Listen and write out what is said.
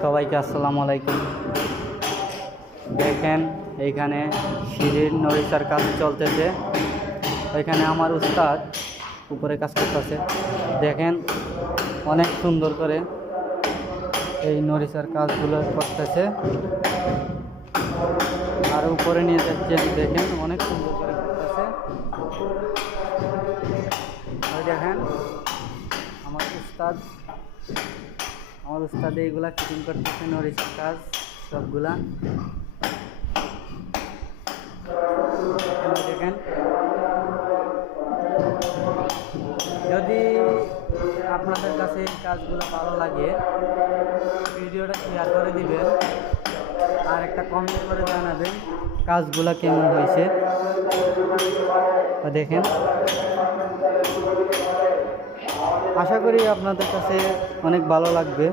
সবাইকে আসসালামু আলাইকুম। দেখেন এইখানে সিঁড়ির নড়িচার কাজ চলতেছে। এখানে আমার উস্তাদ উপরে কাজ করতেছে। দেখেন অনেক সুন্দর করে এই নড়িচার কাজগুলো করতেছে আর উপরে নিয়ে যাচ্ছে। দেখেন অনেক সুন্দর করে করতেছে। দেখেন আমার উস্তাদ এইগুলা ফিটিং করতেছে, নড়িচার কাজ সবগুলা। দেখেন যদি আপনাদের কাছে এই কাজগুলো ভালো লাগে ভিডিওটা শেয়ার করে দিবেন আর একটা কমেন্ট করে জানাবেন কাজগুলো কেমন হয়েছে। দেখেন আশা করি আপনাদের কাছে অনেক ভালো লাগবে।